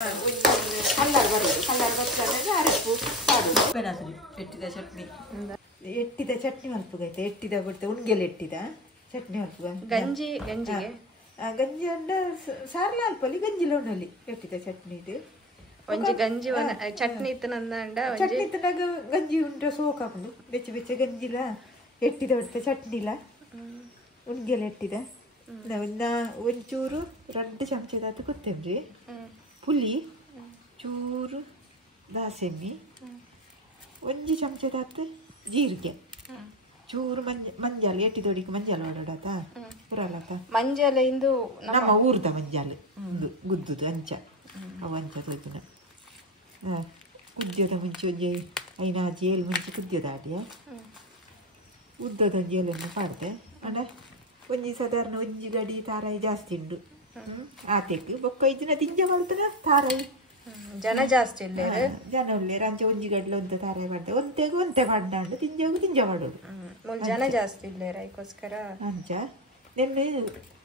colour ಬರೋದು colour ಬರ್ತದೆ ಅರಪ್ಪು ಪಾಡು ಎಟ್ಟಿದ ಚಟ್ನಿ ಎಟ್ಟಿದ ಚಟ್ನಿ ಮಲ್ಪಗೈತೆ ಎಟ್ಟಿದ ಬಿಡ್ತೆ ಉಣ್ಗೆಲ್ ಎಟ್ಟಿದ ಚಟ್ನಿ ಮಲ್ಪಗ ಗಂಜಿ ಗಂಜಿಗೆ ಗಂಜಿ ಅಂಡ ಸಾರ್ಲ ಅಲ್ಪಲ್ಲಿ ಗಂಜಿಲ ಉಣ್ಣಲ್ಲಿ ಎಟ್ಟಿದ ಚಟ್ನಿ ಇದು ಒಂಜಿ ಗಂಜಿ ಚಟ್ನಿ ಇತ್ತನಂದ ಚಟ್ನಿ ಇತ್ತನಾಗ ಗಂಜಿ ಉಂಡ್ರೆ ಸೋಕಾಪುಂಡು ಬೆಚ್ಚ ಬೆಚ್ಚ ಗಂಜಿಲ ಎಟ್ಟಿದ ಬಿಡ್ತೆ ಚಟ್ನಿಲ ಉಣ್ಗೆಲ್ ಎಟ್ಟಿದ ಒಂಚೂರು 2 ಚಮಚದಾತು ಕೊತ್ತಂಬ್ರಿ ಪುಲಿ ಚೂರು ದಾಸೆಮ್ಮಿ 1 ಚಮಚದಾತು ಜೀರಿಗೆ ಚೂರು ಮಂಜಾಲ ಎಟ್ಟಿದೊಡಿಗೆ ಮಂಜಾಲ ಮಾಡೋಡಾತ ಪುರಾಲತ ಮಂಜಾಲ ಇಂದು ನಮ್ಮ ಊರ್ದ ಮಂಜಾಲ ಗುದ್ದುದು ಅಂಚ ಅವ ಅಂಚ ತೋಯ್ತುನ ಕುದ್ಯದ ಮುಂಚೆ ಒಂಜಿ 5-6 ಮುಂಚೆ ಕುದ್ಯದ ಆಡಿಯ ಉದ್ದದ ಒಂಜೇಲನ್ನು ಪಾಡ್ದೆ ಅಂಡ ಒಂಜಿ ಸಾಧಾರಣ ಒಂಜಿ ಗಡಿ ತಾರಾಯಿ ಜಾಸ್ತಿ ಉಂಡು ಆತೆಕ್ ಬೊಕ್ಕ ಇಜ್ಜಿನ ತಿಂಜ ಮಾಡ್ತಾನ ತಾರಾಯಿ ಜನ ಜಾಸ್ತಿ ಇಲ್ಲ ಜನ ಉಳ್ಳೇರು ಅಂಚೆ ಒಂಜಿ ಗಡ್ಲ ಒಂದ ತಾರಾಯಿ ಮಾಡ್ದೆ ಒಂತೆ ಮಾಡ್ದಾಂಡು ತಿಂಜಾಗು ತಿಂಜ ಮಾಡೋದು ಜನ ಜಾಸ್ತಿ ಇಲ್ಲ ಅದಕ್ಕೋಸ್ಕರ ಅಂಚ ನೆನ್ನೆ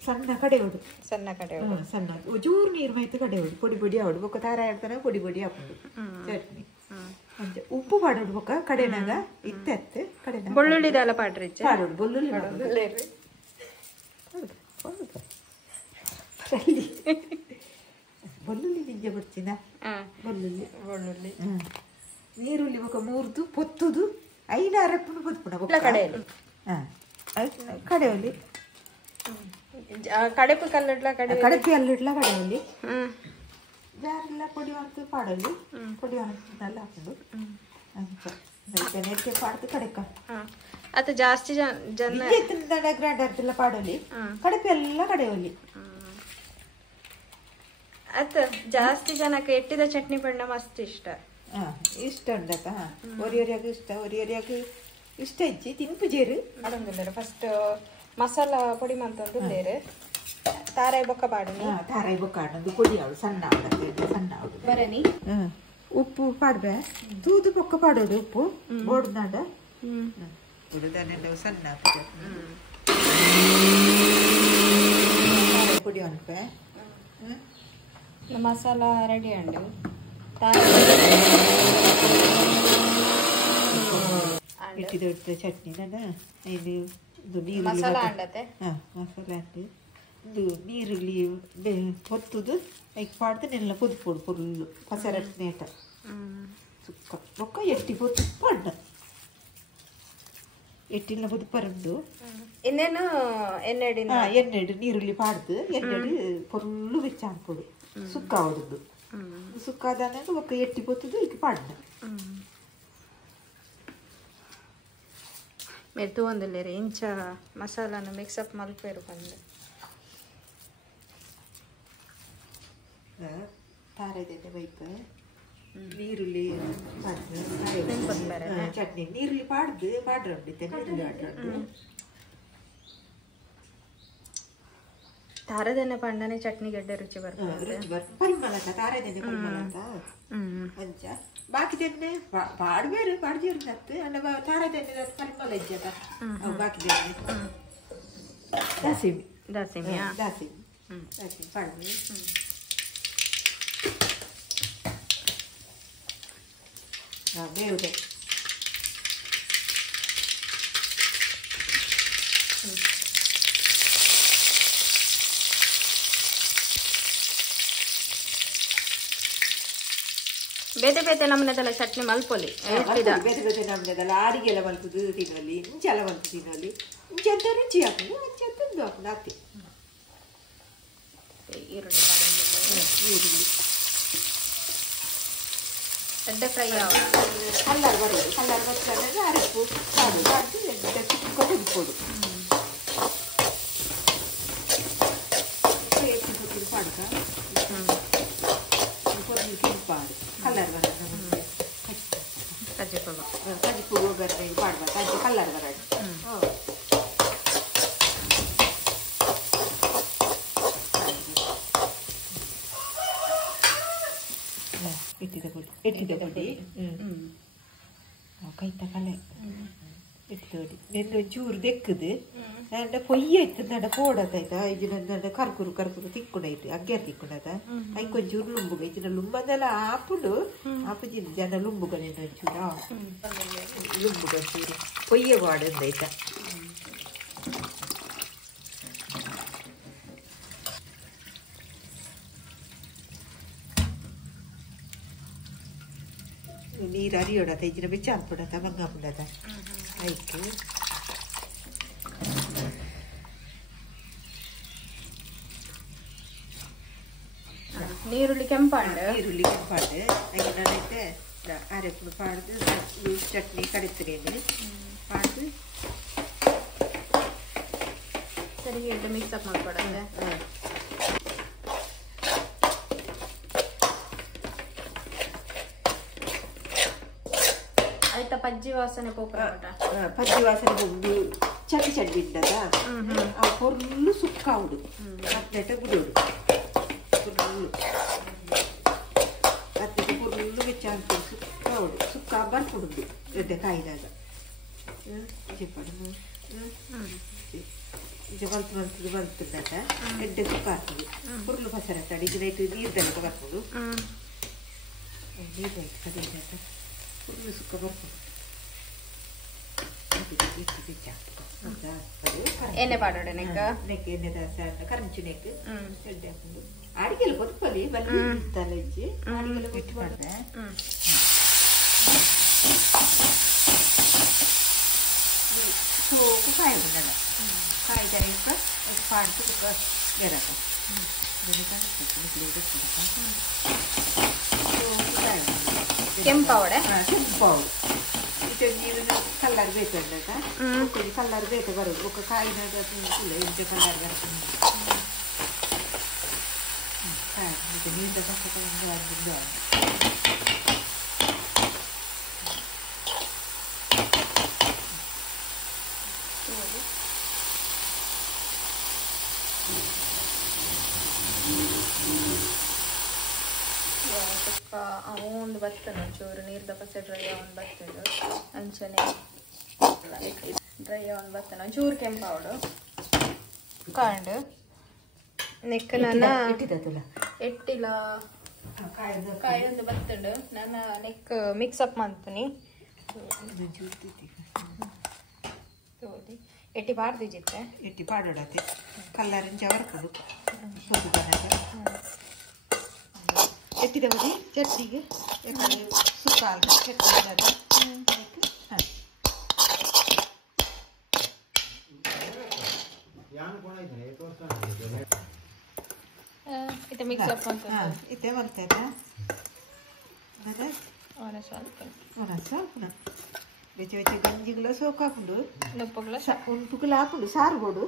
ಸಣ್ಣ ಕಡೆಯೋಡು ಸಣ್ಣ ಚೂರು ನೀರು ಮೈತು ಕಡೆಯೋಡು ಪೊಡಿ ಪೊಡಿ ಆವಡು ಬೊಕ್ಕ ತಾರಾಯಿ ಆಡ್ತಾನ ಪೊಡಿ ಪೊಡಿ ಹಾಕೊಂಡು ಚಟ್ನಿ ಅಂಚ ಉಪ್ಪು ಪಾಡೋಡು ಬೊಕ್ಕ ಕಡೆನಾಗ ಇತ್ತೆ ಕಡೆನಾಗ ಬೆಳ್ಳುಳ್ಳಿದೆಲ್ಲ ಪಾಡ್ರಿ ಪಾಡೋಡು ಬೆಳ್ಳುಳ್ಳಿ ಬೆಳ್ಳುಳ್ಳಿ ನಿಂಜೆ ಬರ್ತೀನ ಬೆಳ್ಳುಳ್ಳಿ ನೀರುಳ್ಳಿ ಬೊಕ್ಕ ಮೂರ್ದು ಪೊತ್ತುದು 5-6 ಪೊತ್ಪುಣ ಬೊಕ್ಕ ಕಡೆಯಲ್ಲಿ ಕಡೆಯಲ್ಲಿ ಕಡೆಪು ಕಲ್ಲಡ್ಲ ಕಡಪಿ ಅಲ್ಲಿಡ್ಲ ಕಡೆಯಲ್ಲಿ ಜಾರೆಲ್ಲ ಪೊಡಿ ಮಾಡ್ತು ಪಾಡಲ್ಲಿ ಪೊಡಿ ಮಾಡ್ತಿದ್ದಲ್ಲ ಹಾಕೊಂಡು ಅಂಚ ನೆಕ್ಕೆ ಪಾಡ್ತು ಕಡೆಕ ಅದು ಜಾಸ್ತಿ ಜನ ಗ್ರೈಂಡರ್ ಎಲ್ಲ ಪಾಡಲ್ಲಿ ಕಡಪಿ ಎಲ್ಲ ಕಡೆಯಲ್ಲಿ ಅತ್ತ ಜಾಸ್ತಿ ಜನಕ್ಕೆ ಎಟ್ಟಿದ ಚಟ್ನಿ ಪಂಡ ಮಸ್ತ್ ಇಷ್ಟ ಇಷ್ಟ ಉಂಡತ ಒರಿಯೊರಿಯಾಗ ಇಷ್ಟ ಇಜ್ಜಿ ತಿನ್ಪು ಜೇರು ಅಡಂದಿಲ್ಲ ಫಸ್ಟ್ ಮಸಾಲ ಪೊಡಿ ಮಂತಂದು ತಾರಾಯಿ ಬೊಕ್ಕ ಪಾಡನಿ ತಾರಾಯಿ ಬೊಕ್ಕ ಆಡೋದು ಪೊಡಿ ಆಡು ಸಣ್ಣ ಆಡು ಬರನಿ ಉಪ್ಪು ಪಾಡ್ಬೆ ತೂದು ಬೊಕ್ಕ ಪಾಡೋದು ಉಪ್ಪು ಬೋಡ್ನಾಡ ಸಣ್ಣ ಪೊಡಿ ಅನ್ಪೆ ಮಸಾಲ ರೆಡಿ ಅಂಡು ಇಟ್ಟಿದ ಚಟ್ನಿ ಇದು ಮಸಾಲ ಅಂಡತೆ ಮಸಾಲೆ ಅಂಡು ಇದು ನೀರುಳ್ಳಿ ಹೊತ್ತುದು ಈಗ ಪಾಡ್ದು ನೆಲ್ಲ ಕುದ್ಪೋಡು ಫುಲ್ಲು ಪಸರಟ್ ನೇಟ ಸುಕ್ಕ ಬೊಕ್ಕ ಎಟ್ಟಿ ಪೊತ್ತು ಪಡ್ಡ ಎಟ್ಟಿನ ಬುದ್ಪರಂಡು ಇನ್ನೇನು ಎಣ್ಣೆಡು ನೀರುಳ್ಳಿ ಪಾಡ್ದು ಎಣ್ಣೆಡು ಫುಲ್ಲು ಬೆಚ್ಚ ಹಾಕ್ಕೊಡು ಸುಕ್ಕ ಹೊಡೆದು ಸುಕ್ಕಾದಾಗ ಒಕ್ಕ ಎಟ್ಟಿ ಪೊತ್ತುದು ಈಗ ಪಾಡ್ದ ಮೆತ್ತು ಒಂದಿಲ್ಲ ಇಂಚ ಮಸಾಲಾನ ಮಿಕ್ಸಪ್ ಮಲ್ಪೇರು ಬಂದು ತಾರೈದೆ ಬೈಕ್ ನೀರುಳ್ಳಿ ಚಟ್ನಿ ನೀರುಳ್ಳಿ ಪಾಡ್ರೊಂಡಿತ್ತೆ ನೀರುಳ್ಳಿ ಆಡ್ರೊಂಡು ತಾರದೆಣ್ಣೆ ಪಂಡನೆ ಚಟ್ನಿ ಗಡ್ಡೆ ರುಚಿ ಬರ್ತದೆ ಪರಿಮಳ ತಾರದೆಣ್ಣೆ ಪರಿಮಳ ಅಂತ ಅಂಚ ಬಾಕಿದೆಣ್ಣೆ ಪಾಡ್ಬೇರು ಪಾಡ್ಜೇರು ನತ್ತು ಅಂಡ ತಾರದೆಣ್ಣೆ ಪರಿಮಳ ಇಜ್ಜದ ಬಾಕಿದೆಣ್ಣೆ ದಾಸಿಮಿ ಪಾಡ್ಬೇ ಬೇವುದೆ ಬೇತೆ ಬೇತೆ ನಮ್ಮನೆದೆಲ್ಲ ಚಟ್ನಿ ಮಲ್ಪೊಲಿ ಬೇತೆ ಬೇತೆ ನಮ್ಮನೆದೆಲ್ಲ ಆಡಿಗೆಲ್ಲ ಮಲ್ಪುದು ತಿನ್ನೋಲಿ ಇಂಚೆಲ್ಲ ಮಲ್ಪು ತಿನ್ನೋಲಿ ಇಂಚೆಂತ ರುಚಿ ಹಾಕೊಂಡು ಇಂಚೆಂತ ಹಾಕೊಂಡು ಹಾಕ್ತಿ ಈರುಳ್ಳಿ ಎಡ್ಡೆ ಫ್ರೈ ಕಲ್ಲರ್ ಬರೋದು ಕಲ್ಲರ್ ಬರ್ತದೆ ಅರಪ್ಪು ಪಾಡು ಪಾಡ್ದು ಚಿಕ್ಕೊಂಡು ಉದ್ಕೊಡು ಪಾಡ್ಕ ಪಾಡು ಕಲ್ಲರ್ ಬರೋದು ಕಜ್ಜಿಪು ಒಗ್ಗರಣೆ ಪಾಡ್ಬಾರ್ದು ಅಜ್ಜಿ ಕಲ್ಲರ್ ಬರೋದು ಎಟ್ಟಿದ ಪುಡಿ ಕೈ ತಕಲೆ ಇಟ್ಟು ನೆನ್ನೆ ಒಂಚೂರು ದೆಕ್ಕದು ಅಂಡ ಪೊಯ್ಯ ಇತ್ತು ನಡ ಪೋಡತಾಯ್ತಾ ಇದಿನ ನಡ ಕರ್ಕುರು ತಿಕ್ಕೊಂಡಾಯ್ತು ಅಗ್ಗ್ಯಾರ ತಿಕ್ಕೊಂಡದ ಐಕ್ ಒಂಚೂರು ಲುಂಬುಗ ಇದಿನ ಲುಂಬದೆಲ್ಲ ಆಪುಡು ಆಪುಜಿನ ಜನ ಲುಂಬುಗ ನೆನ್ನೆ ಒಂಚೂರು ಲುಂಬುಗ ಒಂಚೂರು ಪೊಯ್ಯ ಬಾಡಂದಾಯ್ತಾ ನೀರು ಅರಿಯೋಡತ ಇದ್ದಿನ ಬೆಚ್ಚ ಹಾಕ್ಬಿಡತ್ತ ಮಂಗ ಹಾಕ್ಬಿಡತ್ತ ಆಯ್ತು ನೀರುಳ್ಳಿ ಕೆಂಪಾಂಡು ಹಾಗೆ ನಾನೈತೆ ಅರೆಪ್ಪು ಪಾಡ್ದು ಚಟ್ನಿ ಕಡಿತೀನಿ ಪಾಡ್ದು ಸರಿ ಎರಡು ಮಿಕ್ಸಪ್ ಮಾಡ್ಕೊಡಂತೆ ಆಯ್ತಾ ಪಜ್ಜಿ ವಾಸನೆ ಪಜ್ಜಿ ವಾಸನೆ ಬಂದು ಚಟ್ನಿ ಬಿಟ್ಟದ ಆ ಪೊರ್ಲು ಸುಕ್ಕ ಉಡು ಅತ್ತೆಟ ಬಿಡೋಡು ಪೊರ್ಲು ಅತ್ತೆಟ ಪೊರ್ಲು ಬೆಚ್ಚ ಹಾಕ್ಕೊಂಡು ಸುಕ್ಕ ಉಡು ಸುಕ್ಕ ಬರ್ಕೊಡುದು ಎಡ್ಡೆ ಕಾಯಿದಾಗ ಇದು ಬರ್ತದ ಎಡ್ಡೆ ಸುಕ್ಕ ಹಾಕ್ತದೆ ಪೊರ್ಲು ಪಸರ ತಡಿ ಇದು ನೈಟ್ ನೀರ್ದೆಲ್ಲ ಬರ್ಕೊಂಡು ನೀರಾಯ್ತು ಕಡಿದಾದ ಪೊರ್ಲು ಸುಕ್ಕ ಬರ್ಕೊಂಡು ಎಣ್ಣೆ ಪಾಡೋಡೆ ನೆಕ್ಕ ಎಣ್ಣೆ ಕರಂಚು ನೆಕ್ ಎಡ್ಡೆ ಹಾಕೊಂಡು ಅಡಿಗೆಲ್ಲ ಕೊಟ್ಕೊಳ್ಳಿ ಬಲ್ಲಿ ಇಜ್ಜಿ ಅಡಿಗೆಲ್ಲ ಬಿಟ್ಟು ಮಾಡ್ದೆ ಸೋಪು ಕಾಯಿ ಬಿಡಲ್ಲ ಕಾಯಿ ಜರಿಕ ಪಾಡ್ತು ಬೇರಕ ಕೆಂಪವಡೆ ಕೆಂಪವಡೆ ಇದು ನೀರಿನ ಕಲ್ಲರ್ ಬೇಕು ಅಂದಾಗ ಕಲ್ಲರ್ ಬೇಕು ಬರೋದು ఒక ಕಾಯಿನ ಇಂಚ ಕಲ್ಲರ್ ಬರ್ತದೆ ಇದು ನೀರಿನ ಕಷ್ಟ ಬಂದು ಅವೊಂದು ಬರ್ತದೆ ಒಂಚೂರು ನೀರು ದಪಸೆ ಡ್ರೈ ಅವನ್ ಬರ್ತದೆ ಅಂಚನೆ ಡ್ರೈ ಅವನ್ ಬರ್ತಾನೆ ಒಂಚೂರು ಕೆಂಪಾವಡು ಕಾಂಡು ನೆಕ್ ನನ್ನ ಎಟ್ಟಿಲ್ಲ ಕಾಯಿ ಒಂದು ಬರ್ತಂಡು ನನ್ನ ನೆಕ್ ಮಿಕ್ಸಪ್ ಮಾಡ್ತೀನಿ ಎಟ್ಟಿ ಪಾಡ್ದಿಜಿತ್ತೆ ಎಟ್ಟಿ ಪಾಡೋಡತ್ತೆ ಕಲ್ಲರಿಂಚ ಬರ್ಕೊಡು ಸೊಪ್ಪು ಬನ್ನಕ್ಕೆ ಎಟ್ಟಿದ ಬದಿ ಚಟ್ನಿಗೆ ಯಾಕಂದರೆ ಸುಕ್ಕ ಅಲ್ಲ ಚಟ್ನಿ ಇದು ಮಿಕ್ಸಪ್ ಅಂತ ಇತ್ತೆ ಬರ್ತೈತಾ ಮತ್ತೆ ಅವನ ಸ್ವಲ್ಪ ಬೆಚ್ಚ ಬೆಚ್ಚ ಗಂಜಿಗಳ ಸೋಕು ಹಾಕೊಂಡು ಉಪ್ಪುಗಳ ಉಪ್ಪುಗಳು ಹಾಕೊಂಡು ಸಾರು ಕೊಡು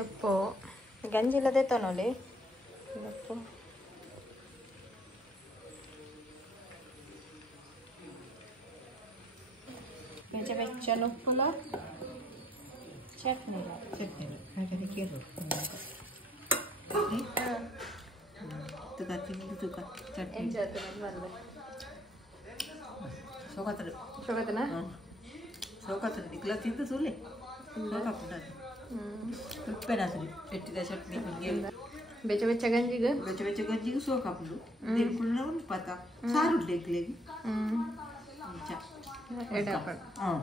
ಉಪ್ಪು ಗಂಜಿ ಇಲ್ಲದೆ ತೊನೋಲಿ ಉಪ್ಪು ಬೆಚ್ಚ ಬೆಚ್ಚ ಉಪ್ಪುಲ ಚಟ್ನಿ ಹಾಗೆ ಕೇಳು ತುಕ ತಿಂದು ತುಕ ಚಟ್ನಿ ಸೋಕತ್ತರು ಶೋಗತನ ಸೋಕತ್ತರು ನಿಗ್ಲ ತಿಂದು ಸುಳ್ಳೆ ಸೋಕಾಪುಂಡ ಉಪ್ಪೆನ ಎಟ್ಟಿದ ಚಟ್ನಿ ಬೆಚ್ಚ ಬೆಚ್ಚ ಗಂಜಿಗೆ ಬೆಚ್ಚ ಬೆಚ್ಚ ಗಂಜಿಗೆ ಸೋಕಾಪುಂಡು ನೀರು ಪುಣ್ಣ ಒಂದು ಪತ ಸಾರು ಉಡ್ಲೇಗ್ಲೇಗಿ ಎಡೆ ಹಾಕೊಂಡು ಹಾಂ